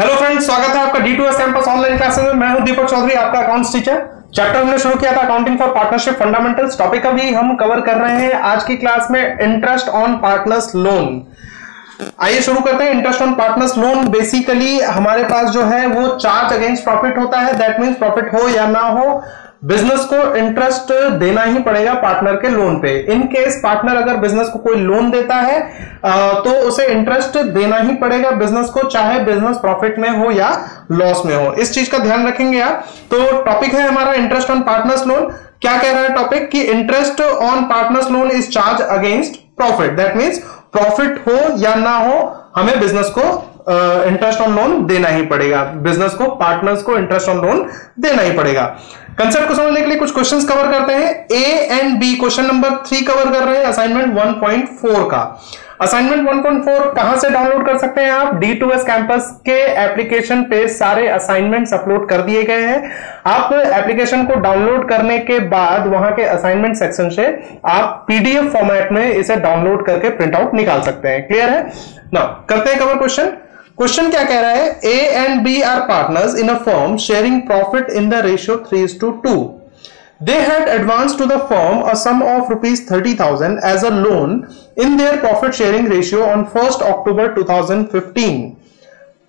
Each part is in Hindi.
हेलो फ्रेंड्स, स्वागत है आपका D2S कैंपस ऑनलाइन क्लासेस में। मैं हूं दीपक चौधरी, आपका अकाउंट्स टीचर। चैप्टर हमने शुरू किया था accounting for partnership fundamentals. Topic अभी हम कवर कर रहे हैं आज की क्लास में इंटरेस्ट ऑन पार्टनर्स लोन। आइए शुरू करते हैं। Interest on partners loan basically हमारे पास जो है वो चार्ज अगेंस्ट प्रॉफिट होता है। दैट मींस प्रॉफिट हो या ना हो, बिजनेस को इंटरेस्ट देना ही पड़ेगा पार्टनर के लोन पे। इन केस पार्टनर अगर बिजनेस को कोई लोन देता है तो उसे इंटरेस्ट देना ही पड़ेगा बिजनेस को, चाहे बिजनेस प्रॉफिट में हो या लॉस में हो। इस चीज का ध्यान रखेंगे आप। तो टॉपिक है हमारा इंटरेस्ट ऑन पार्टनर्स लोन। क्या कह रहा है टॉपिक कि interest on partners loan is charge against profit. That means profit हो या ना हो, हमें बिजनेस को इंटरेस्ट ऑन लोन देना ही पड़ेगा। बिजनेस को, पार्टनर्स को इंटरेस्ट ऑन लोन देना ही पड़ेगा। कंसेप्ट को समझने के लिए कुछ क्वेश्चंस कवर करते हैं। A and B, question number 3 cover कर रहे हैं असाइनमेंट 1.4 का। असाइनमेंट 1.4 कहां से डाउनलोड कर सकते हैं आप? D2S कैंपस के एप्लीकेशन पे सारे असाइनमेंट्स अपलोड कर दिए गए हैं। आप एप्लीकेशन को डाउनलोड करने के बाद वहां के असाइनमेंट सेक्शन से आप PDF फॉर्मेट में इसे डाउनलोड करके प्रिंट आउट निकाल सकते हैं। क्लियर है ना? करते हैं कवर क्वेश्चन। क्वेश्चन क्या कह रहा है? A and B are partners in a firm sharing profit in the ratio 3:2. They had advanced to the firm a sum of rupees 30,000 as a loan in their profit sharing ratio on 1st October 2015.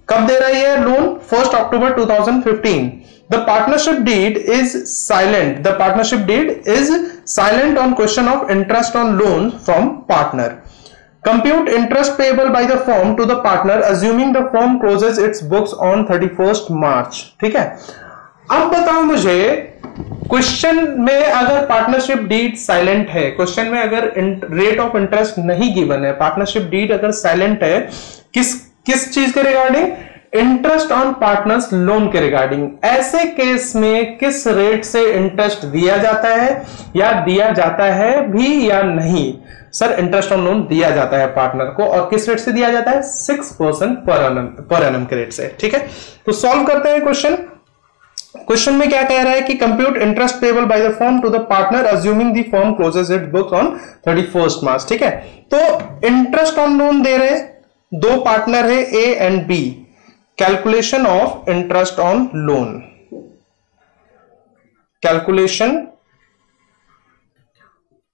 कब दे रही है loan? 1st October 2015. The partnership deed is silent. The partnership deed is silent on question of interest on loan from partner. Compute interest payable by the firm to the partner assuming the firm closes its books on 31st March. ठीक है, अब बताओ मुझे क्वेश्चन में अगर पार्टनरशिप डीड साइलेंट है, क्वेश्चन में अगर रेट ऑफ इंटरेस्ट नहीं गिवन है, पार्टनरशिप डीड अगर साइलेंट है, किस चीज के regarding? Interest on partners loan के रिगार्डिंग। ऐसे केस में किस रेट से इंटरेस्ट दिया जाता है या दिया जाता है भी या नहीं? सर, इंटरेस्ट ऑन लोन दिया जाता है पार्टनर को, और किस रेट से दिया जाता है? 6% पर एनम के रेट से। ठीक है, तो सॉल्व करते हैं क्वेश्चन। क्वेश्चन में क्या कह रहा है कि compute interest payable by the firm to the partner assuming the firm closes its books on 31st March. ठीक है, तो इंटरेस्ट ऑन लोन दे रहे, दो पार्टनर है A and B। Calculation of interest on loan, calculation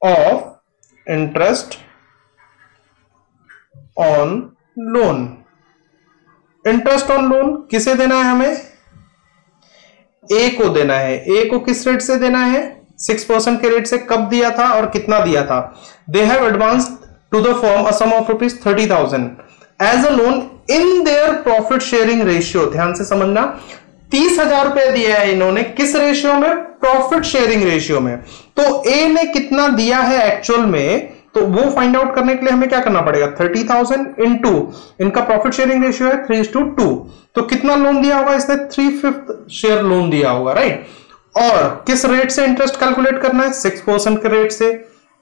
of interest on loan. Interest on loan किसे देना है? हमें ए को देना है। ए को किस रेट से देना है? 6% के रेट से। कब दिया था और कितना दिया था? They have advanced to the firm a sum of rupees 30,000 as a loan in their profit sharing ratio. ध्यान से समझना, 30,000 रुपए दिया है इन्होंने, किस रेशियो में? प्रॉफिट शेयरिंग रेशियो में। तो ए ने कितना दिया है एक्चुअल में, तो वो फाइंड आउट करने के लिए हमें क्या करना पड़ेगा? 30,000 इंटू इनका प्रॉफिट शेयरिंग रेशियो है 3:2। तो कितना लोन दिया होगा इसने? 3/5 शेयर लोन दिया होगा, राइट। और किस रेट से इंटरेस्ट कैलकुलेट करना है? 6% के रेट से।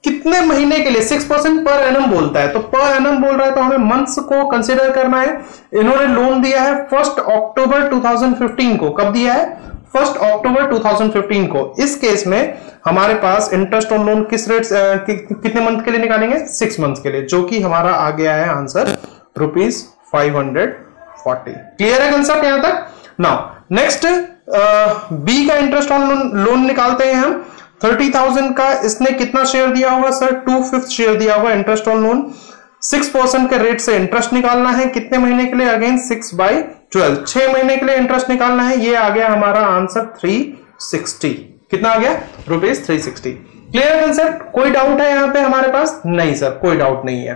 कितने महीने के लिए? 6% पर एनम बोलता है, तो पर एनम बोल रहा है तो हमें मंथ्स को कंसीडर करना है। इन्होंने लोन दिया है 1 अक्टूबर 2015 को। कब दिया है? 1 अक्टूबर 2015 को। इस केस में हमारे पास इंटरेस्ट ऑन लोन किस रेट कितने मंथ के लिए निकालेंगे? 6 मंथ के लिए, जो कि हमारा आ गया है आंसर रुपीज 540। क्लियर है कंसेप्ट यहां तक? नाउ नेक्स्ट बी का इंटरेस्ट ऑन लोन निकालते हैं हम। 30,000 का इसने कितना शेयर दिया होगा? सर, 2/5 शेयर दिया होगा इंटरेस्ट ऑन लोन। 6% के रेट से इंटरेस्ट निकालना है। कितने महीने के लिए? अगेन 6/12, 6 महीने के लिए इंटरेस्ट निकालना है। ये आ गया हमारा आंसर 360। कितना आ गया? रुपीज 360। Clear concept? कोई डाउट है यहां पे हमारे पास? नहीं सर, कोई डाउट नहीं है।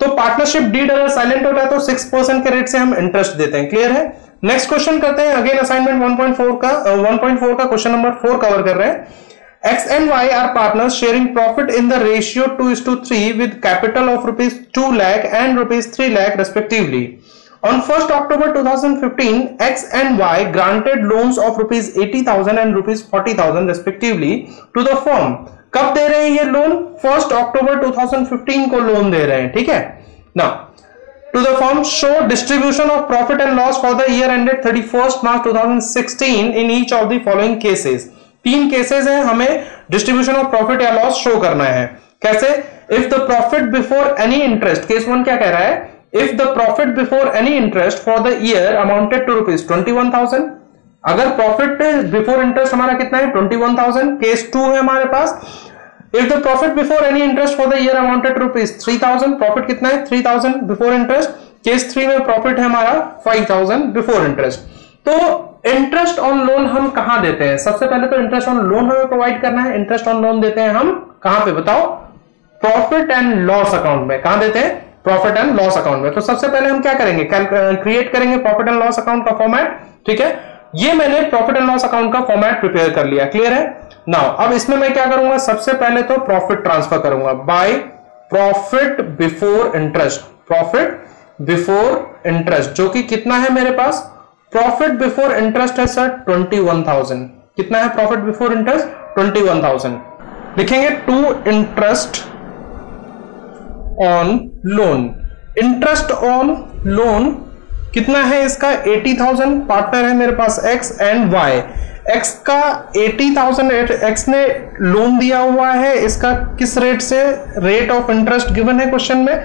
तो पार्टनरशिप डीड अगर साइलेंट होता है तो 6% के रेट से हम इंटरेस्ट देते हैं। क्लियर है? नेक्स्ट क्वेश्चन करते हैं। अगेन असाइनमेंट 1.4 का क्वेश्चन नंबर 4 कवर कर रहे हैं। X and Y are partners sharing profit in the ratio 2:3 with capital of rupees 2 lakh and rupees 3 lakh respectively. On 1st October 2015, X and Y granted loans of rupees 80,000 and rupees 40,000 respectively to the firm. कब दे रहे हैं ये लोन? 1st October 2015 को लोन दे रहे हैं। ठीक है, now to the firm show distribution of profit and loss for the year ended 31st March 2016 in each of the following cases. 3 cases हैं, हमें डिस्ट्रीब्यूशन ऑफ प्रॉफिट या लॉस शो करना है। कैसे? If the profit before any interest, case 1 क्या कह रहा है if the profit before any interest for the year amounted to ₹21,000, अगर प्रॉफिट बिफोर इंटरेस्ट हमारा कितना है 21,000, केस 2 है हमारे पास। If the profit before any interest for the year amounted to ₹3,000, profit कितना है 3,000 बिफोर इंटरेस्ट, केस 3 में प्रॉफिट है हमारा 5,000 बिफोर इंटरेस्ट। तो इंटरेस्ट ऑन लोन हम कहां देते हैं? सबसे पहले तो इंटरेस्ट ऑन लोन हमें प्रोवाइड करना है। इंटरेस्ट ऑन लोन देते हैं हम कहां पे बताओ? प्रॉफिट एंड लॉस अकाउंट में। कहां देते हैं? प्रॉफिट एंड लॉस अकाउंट में। तो सबसे पहले हम क्या करेंगे? क्रिएट करेंगे प्रॉफिट एंड लॉस अकाउंट का फॉर्मेट। ठीक है, ये मैंने प्रॉफिट एंड लॉस अकाउंट का फॉर्मेट प्रिपेयर कर लिया। क्लियर है? नाउ अब इसमें मैं क्या करूंगा? सबसे पहले तो प्रॉफिट ट्रांसफर करूंगा by profit before interest. Profit before interest जो कि कितना है मेरे पास? प्रॉफिट बिफोर इंटरेस्ट है सर 21,000। कितना है प्रॉफिट बिफोर इंटरेस्ट? 21,000। लिखेंगे to interest on loan. Interest on loan कितना है इसका? 80,000। पार्टनर है मेरे पास एक्स एंड वाई। एक्स का 80,000 एक्स ने लोन दिया हुआ है। इसका किस रेट से? रेट ऑफ इंटरेस्ट गिवन है क्वेश्चन में?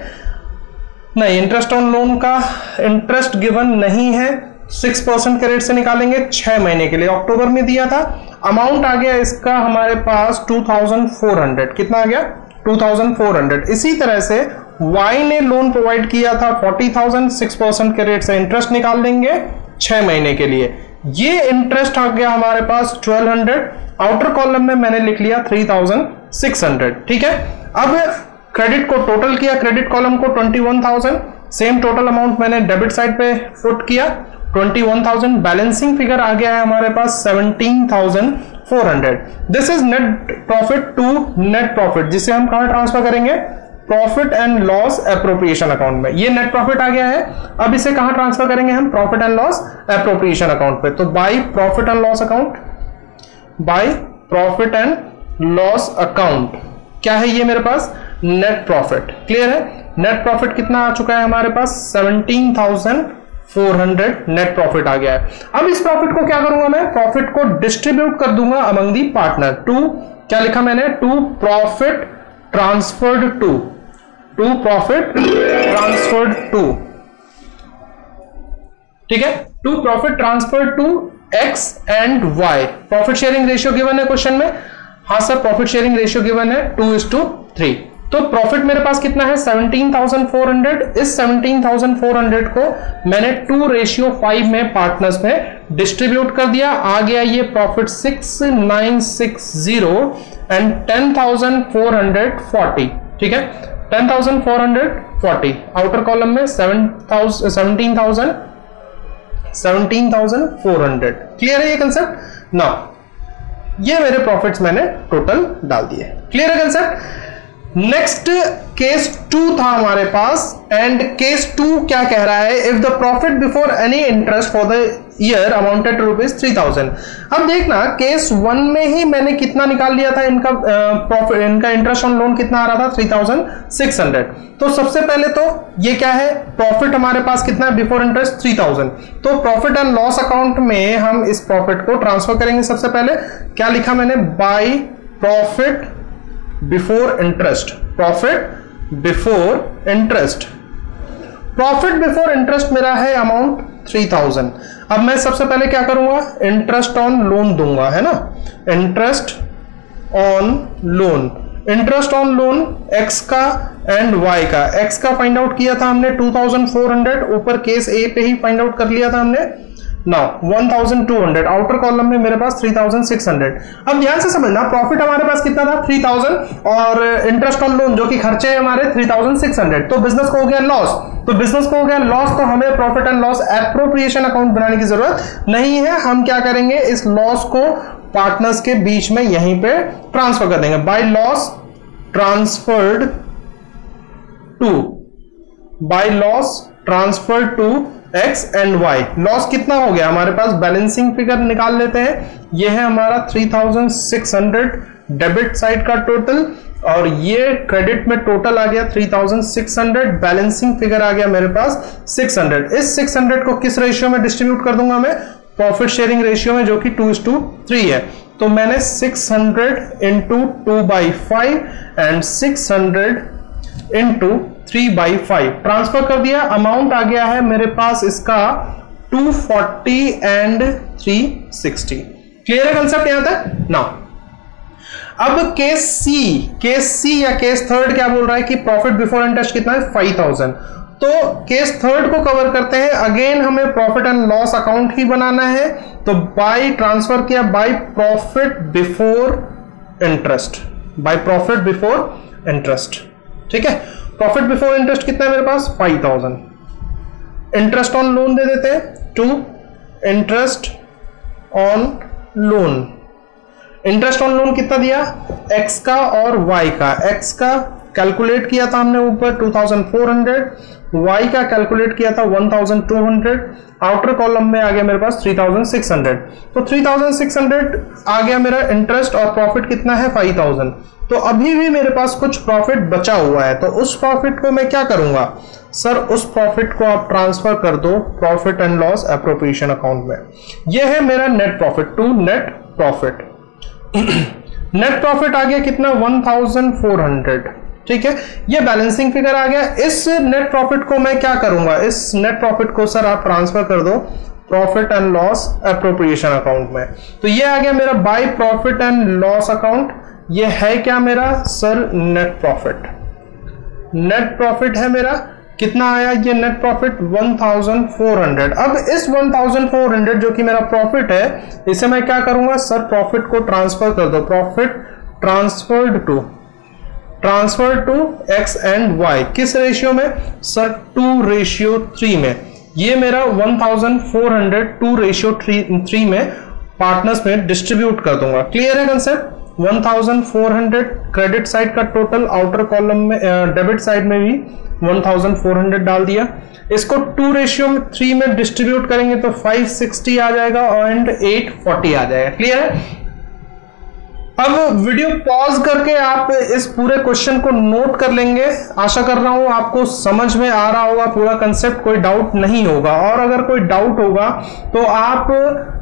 नहीं, इंटरेस्ट ऑन लोन का इंटरेस्ट गिवन नहीं है। 6% के रेट से निकालेंगे 6 महीने के लिए। अक्टूबर में दिया था। अमाउंट आ गया इसका हमारे पास 2,400। कितना आ गया? 2,400। इसी तरह से वाई ने लोन प्रोवाइड किया था 40,000। 6% के रेट से इंटरेस्ट निकाल लेंगे 6 महीने के लिए। ये इंटरेस्ट आ गया हमारे पास 1,200। आउटर कॉलम में मैंने लिख लिया 3,600। ठीक है, अब क्रेडिट को टोटल किया, क्रेडिट कॉलम को 21,000। सेम टोटल अमाउंट मैंने डेबिट साइड पे पुट किया 21,000। बैलेंसिंग फिगर आ गया है हमारे पास 17,400। This is net profit to net profit, जिसे हम कहां ट्रांसफर करेंगे? Profit and loss appropriation account में। ये नेट प्रॉफिट आ गया है। अब इसे कहां ट्रांसफर करेंगे हम? Profit and loss appropriation account पे। तो by profit and loss account, by profit and loss account क्या है ये मेरे पास? Net profit. क्लियर है? नेट प्रॉफिट कितना आ चुका है हमारे पास? 17,400 नेट प्रॉफिट आ गया है। अब इस प्रॉफिट को क्या करूंगा मैं? प्रॉफिट को डिस्ट्रीब्यूट कर दूंगा अमंग दी पार्टनर। टू क्या लिखा मैंने? To profit transferred to profit transferred to. ठीक है, to profit transferred to X and Y. Profit sharing ratio given है क्वेश्चन में। हाँ sir, profit sharing ratio given है 2:3। तो प्रॉफिट मेरे पास कितना है? 17,400। इस 17,400 को मैंने 2:5 में पार्टनर्स में डिस्ट्रीब्यूट कर दिया। आ गया ये प्रॉफिट 6,960 एंड 10,440। ठीक है, 10,440। आउटर कॉलम में 17,400। क्लियर है ये कंसेप्ट? नाउ ये मेरे प्रॉफिट्स मैंने टोटल डाल दिए। क्लियर है कंसेप्ट? नेक्स्ट केस 2 था हमारे पास, एंड केस 2 क्या कह रहा है? If the profit before any interest for the year amounted to ₹3,000। अब देखना, केस 1 में ही मैंने कितना निकाल लिया था इनका प्रॉफिट, इनका इंटरेस्ट ऑन लोन कितना आ रहा था? 3,600। तो सबसे पहले तो ये क्या है? प्रॉफिट हमारे पास कितना है बिफोर इंटरेस्ट? 3,000। तो प्रॉफिट एंड लॉस अकाउंट में हम इस प्रॉफिट को ट्रांसफर करेंगे। सबसे पहले क्या लिखा मैंने? Bye profit before interest. Profit before interest, profit before interest मेरा है अमाउंट 3,000। अब मैं सबसे पहले क्या करूंगा? इंटरेस्ट ऑन लोन दूंगा, है ना? Interest on loan, interest on loan x का एंड वाई का। एक्स का फाइंड आउट किया था हमने 2,400, ऊपर केस ए पे ही फाइंड आउट कर लिया था हमने। नाउ 1,200, आउटर कॉलम में मेरे पास 3,600। अब ध्यान से समझना, प्रॉफिट हमारे पास कितना था? 3,000, और इंटरेस्ट ऑन लोन जो कि खर्चे हैं हमारे 3,600। तो बिजनेस को हो गया लॉस। तो बिजनेस को हो गया लॉस, तो हमें profit and loss appropriation account बनाने की जरूरत नहीं है। हम क्या करेंगे? इस लॉस को पार्टनर्स के बीच में यहीं पे ट्रांसफर कर देंगे। By loss transferred to, by loss transferred to X and Y. Loss कितना हो गया हमारे पास? बैलेंसिंग फिगर निकाल लेते हैं। यह है हमारा 3,600 डेबिट साइड का टोटल, और ये क्रेडिट में टोटल आ गया 3,600। बैलेंसिंग फिगर आ गया मेरे पास 600। इस 600 को किस रेशियो में डिस्ट्रीब्यूट कर दूंगा मैं? प्रॉफिट शेयरिंग रेशियो में, जो कि 2:3 है। तो मैंने 600 × 2/5 एंड 600 इंटू 3/5 ट्रांसफर कर दिया, अमाउंट आ गया है मेरे पास इसका 240 एंड 360। क्लियर है कंसेप्ट यहां तक ना? अब केस सी या केस थर्ड क्या बोल रहा है कि प्रॉफिट बिफोर इंटरेस्ट कितना है 5000। तो केस थर्ड को कवर करते हैं। अगेन हमें प्रॉफिट एंड लॉस अकाउंट ही बनाना है, तो बाय ट्रांसफर किया bye profit before interest, bye profit before interest. ठीक है, प्रॉफिट बिफोर इंटरेस्ट कितना है मेरे पास 5000। इंटरेस्ट ऑन लोन दे देते हैं 2, interest on loan, interest on loan कितना दिया x का और y का। x का कैलकुलेट किया था हमने ऊपर 2400, y का कैलकुलेट किया था 1200, आउटर कॉलम में आ गया मेरे पास 3600। तो 3600 आ गया मेरा इंटरेस्ट और प्रॉफिट कितना है 5000। तो अभी भी मेरे पास कुछ प्रॉफिट बचा हुआ है, तो उस प्रॉफिट को मैं क्या करूंगा सर, उस प्रॉफिट को आप ट्रांसफर कर दो profit and loss appropriation account में। यह है मेरा net profit to net profit. Net profit आ गया कितना 1400। ठीक है, ये बैलेंसिंग फिगर आ गया। इस नेट प्रॉफिट को मैं क्या करूंगा, इस नेट प्रॉफिट को सर आप ट्रांसफर कर दो profit and loss appropriation account में। तो ये आ गया मेरा bye profit and loss account. ये है क्या मेरा sir net profit. Net profit है मेरा कितना आया ये नेट प्रॉफिट 1400। अब इस 1400 जो कि मेरा प्रॉफिट है, इसे मैं क्या करूंगा सर, प्रॉफिट को ट्रांसफर कर दो, profit transfer to x and y। किस रेशियो में सर 2:3 में। ये मेरा 1400 2:3 में पार्टनर्स में डिस्ट्रीब्यूट कर दूंगा। क्लियर है कंसेप्ट? 1400 क्रेडिट साइड का टोटल, आउटर कॉलम में डेबिट साइड में भी 1400 डाल दिया। इसको 2:3 में डिस्ट्रीब्यूट करेंगे तो 560 आ जाएगा एंड 840 आ जाएगा। क्लियर है? अब वीडियो पॉज करके आप इस पूरे क्वेश्चन को नोट कर लेंगे। आशा कर रहा हूं आपको समझ में आ रहा होगा पूरा कंसेप्ट, कोई डाउट नहीं होगा। और अगर कोई डाउट होगा तो आप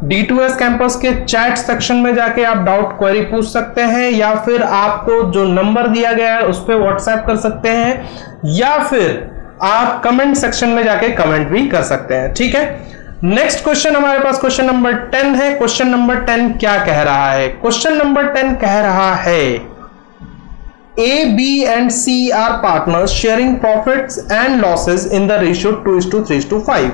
D2S कैंपस के चैट सेक्शन में जाके आप डाउट क्वेरी पूछ सकते हैं, या फिर आपको जो नंबर दिया गया है उस पर व्हाट्सएप कर सकते हैं, या फिर आप कमेंट सेक्शन में जाके कमेंट भी कर सकते हैं। ठीक है, नेक्स्ट क्वेश्चन हमारे पास क्वेश्चन नंबर 10 है। क्वेश्चन नंबर 10 क्या कह रहा है? क्वेश्चन नंबर 10 कह रहा है A, B and C are partners sharing profits and losses in the ratio 2:3:5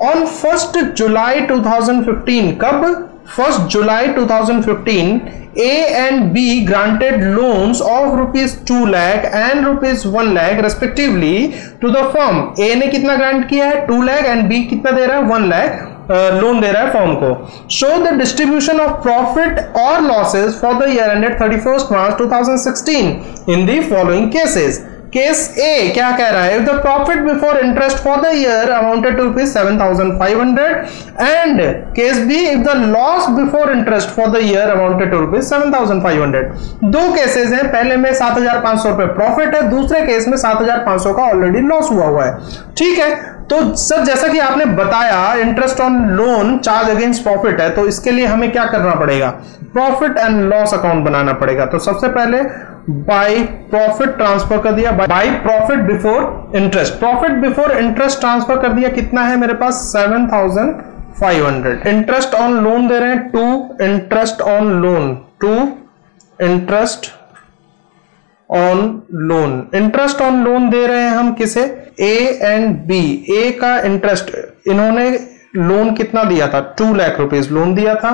on 1st July 2015। कब? 1st July 2015 A and B granted loans of rupees 2 lakh and rupees 1 lakh respectively to the firm। A ने कितना ग्रांट किया है 2 lakh एंड B कितना दे रहा है 1 lakh लोन दे रहा है फर्म को। Show the distribution of profit और losses for the year ended 31st March 2016 in the following cases. Case A क्या कह रहा है? The profit before interest for the year amounted to rupees 7500 and case B if the loss before interest for the year amounted to rupees 7500। दो केसेस हैं, पहले में 7500 रुपए प्रॉफिट है, दूसरे केस में 7500 का ऑलरेडी लॉस हुआ है। ठीक है, तो सर जैसा कि आपने बताया interest on loan charge against profit है, तो इसके लिए हमें क्या करना पड़ेगा? प्रॉफिट एंड लॉस अकाउंट बनाना पड़ेगा। तो सबसे पहले बाय प्रॉफिट ट्रांसफर कर दिया, by profit before interest. Profit before interest transfer कर दिया, कितना है मेरे पास 7500। इंटरेस्ट ऑन लोन दे रहे हैं 2 interest on loan, 2 interest on loan. Interest on loan दे रहे हैं हम किसे? ए एंड बी। ए का इंटरेस्ट इन्होंने लोन कितना दिया था 2 लाख रुपीस लोन दिया था।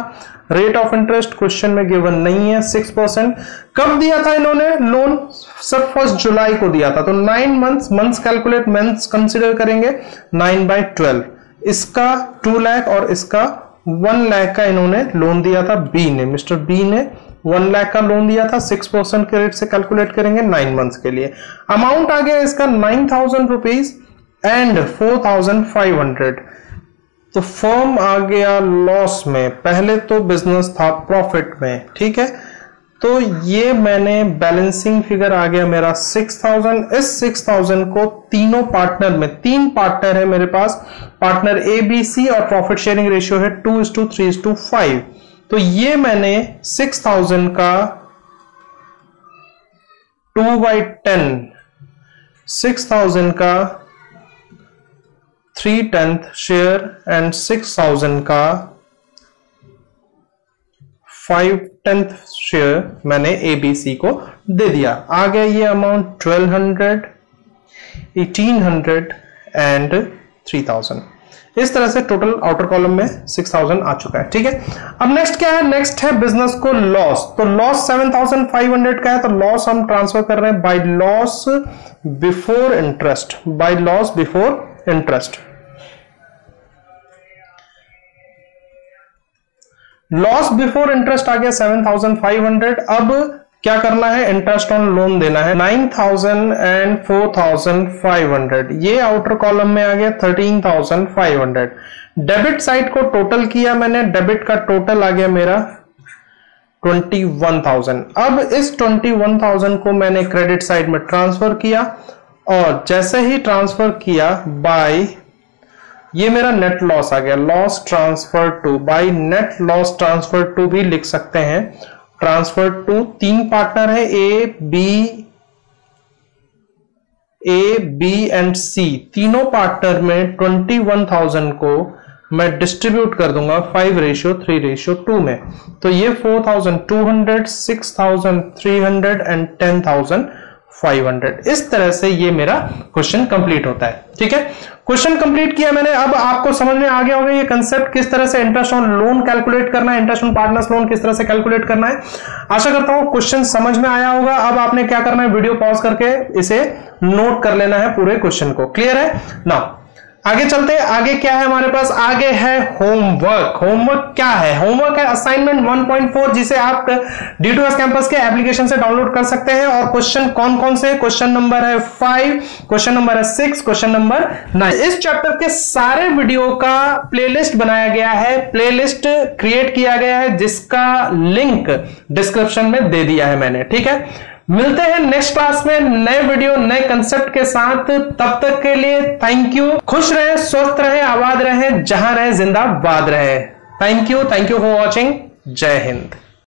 रेट ऑफ इंटरेस्ट क्वेश्चन में गिवन नहीं है, 6%। कब दिया था इन्होंने लोन? सर 1 जुलाई को दिया था। तो 9 मंथ्स कैलकुलेट मंथ्स कंसिडर करेंगे, 9/12। इसका 2 लाख और इसका 1 लाख का इन्होंने लोन दिया था। बी ने, मिस्टर बी ने 1 लाख का लोन दिया था, 6% के रेट से कैलकुलेट करेंगे 9 मंथ्स के लिए। अमाउंट आ गया इसका 9000 रुपीज एंड 4500। तो फर्म आ गया लॉस में, पहले तो बिजनेस था प्रॉफिट में। ठीक है, तो ये मैंने बैलेंसिंग फिगर आ गया मेरा 6000। इस 6000 को तीनों पार्टनर में, 3 पार्टनर है मेरे पास, पार्टनर ए बी सी, और प्रॉफिट शेयरिंग रेशियो है 2:3:5। तो ये मैंने 6000 का 2/10 6,000 का 3/10 शेयर एंड 6,000 का 5/10 शेयर मैंने ABC को दे दिया। आ गया ये अमाउंट 1200, 1800 एंड 3000। इस तरह से टोटल आउटर कॉलम में 6000 आ चुका है। ठीक है, अब नेक्स्ट क्या है? नेक्स्ट है बिजनेस को लॉस। तो लॉस 7500 का है, तो लॉस हम ट्रांसफर कर रहे हैं by loss before interest, by loss before interest. Loss before interest आ गया 7500। अब क्या करना है? इंटरेस्ट ऑन लोन देना है 9000 एंड 4500। ये आउटर कॉलम में आ गया 13500। डेबिट साइड को टोटल किया मैंने, डेबिट का टोटल आ गया मेरा 21000। अब इस 21000 को मैंने क्रेडिट साइड में ट्रांसफर किया, और जैसे ही ट्रांसफर किया बाय, ये मेरा नेट लॉस आ गया, loss transfer to, by net loss transfer to भी लिख सकते हैं। ट्रांसफर टू, 3 पार्टनर है ए बी एंड सी, तीनों पार्टनर में 21000 को मैं डिस्ट्रीब्यूट कर दूंगा 5:3:2 में। तो ये 4200, 6300 एंड 10500। इस तरह से ये मेरा क्वेश्चन कंप्लीट होता है। ठीक है, क्वेश्चन कंप्लीट किया मैंने। अब आपको समझ में आ गया होगा ये कंसेप्ट किस तरह से इंटरेस्ट ऑन लोन कैलकुलेट करना है, इंटरेस्ट ऑन पार्टनर्स लोन किस तरह से कैलकुलेट करना है। आशा करता हूं क्वेश्चन समझ में आया होगा। अब आपने क्या करना है? वीडियो पॉज करके इसे नोट कर लेना है पूरे क्वेश्चन को। क्लियर है ना? आगे चलते हैं। आगे क्या है हमारे पास? आगे है होमवर्क। होमवर्क क्या है? होमवर्क है असाइनमेंट 1.4, जिसे आप D2S कैंपस के एप्लीकेशन से डाउनलोड कर सकते हैं। और क्वेश्चन कौन कौन से? क्वेश्चन नंबर है 5, क्वेश्चन नंबर है 6, क्वेश्चन नंबर 9। इस चैप्टर के सारे वीडियो का प्लेलिस्ट बनाया गया है, प्लेलिस्ट क्रिएट किया गया है, जिसका लिंक डिस्क्रिप्शन में दे दिया है मैंने। ठीक है, मिलते हैं नेक्स्ट क्लास में नए वीडियो नए कंसेप्ट के साथ। तब तक के लिए थैंक यू। खुश रहे, स्वस्थ रहे, आबाद रहे, जहां रहे जिंदाबाद रहे। Thank you for watching. जय हिंद।